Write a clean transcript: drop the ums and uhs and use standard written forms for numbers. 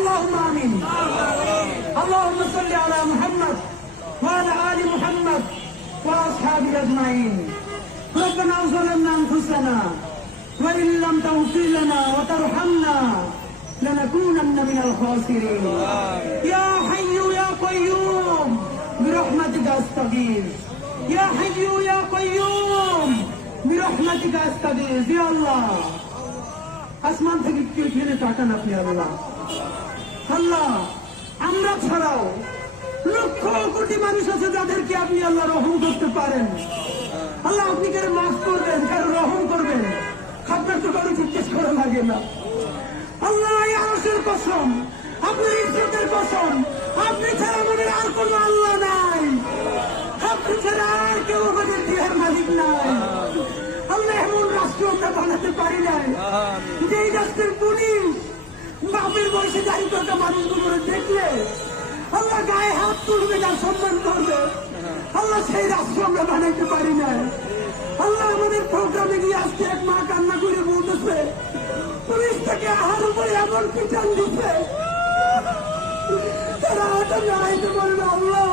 اللهم آمين. اللهم صل على محمد وعلى آل محمد وأصحابه أجمعين. ربنا ظلمنا أنفسنا وإن لم تغفر لنا وترحمنا لنكونن من الخاسرين. يا حي يا قيوم برحمتك أستغيث. يا حي يا قيوم برحمتك أستغيث. يا الله আসমান থেকে কেউ ফেলে তাকান আপনি আল্লাহ। আল্লাহ আমরা ছাড়াও লক্ষ কোটি মানুষ আছে যাদেরকে আপনি আল্লাহ রহম করতে পারেন। আল্লাহ আপনি কারো মাফ করবেন, কারো রহম করবেন, আপনার তো কারো জিজ্ঞেস করা লাগে না। আল্লাহ এই আরশের কসম, আপনার ইজ্জতের কসম, আপনি ছাড়া আমাদের আর কোনো আল্লাহ নাই, আপনি ছাড়া আর কেউ আমাদের দেহের মালিক নাই। আল্লাহ এমন রাষ্ট্র আমরা বানাতে পারি নাই যেই রাষ্ট্রের পুলিশ বাপের বয়সে দাঁড়ি থাকা মানুষগুলো দেখলে আল্লাহ গায়ে হাত তুলবে না, সম্মান করবে। আল্লাহ সেই রাষ্ট্র আমরা বানাইতে পারি না। আল্লাহ আমাদের প্রোগ্রামে গিয়ে আজকে এক মা কান্না করে বলতেছে পুলিশ থেকে আহার উপরে এমন পিটান দিচ্ছে তারা হয়তো না আইতে পারে না। আল্লাহ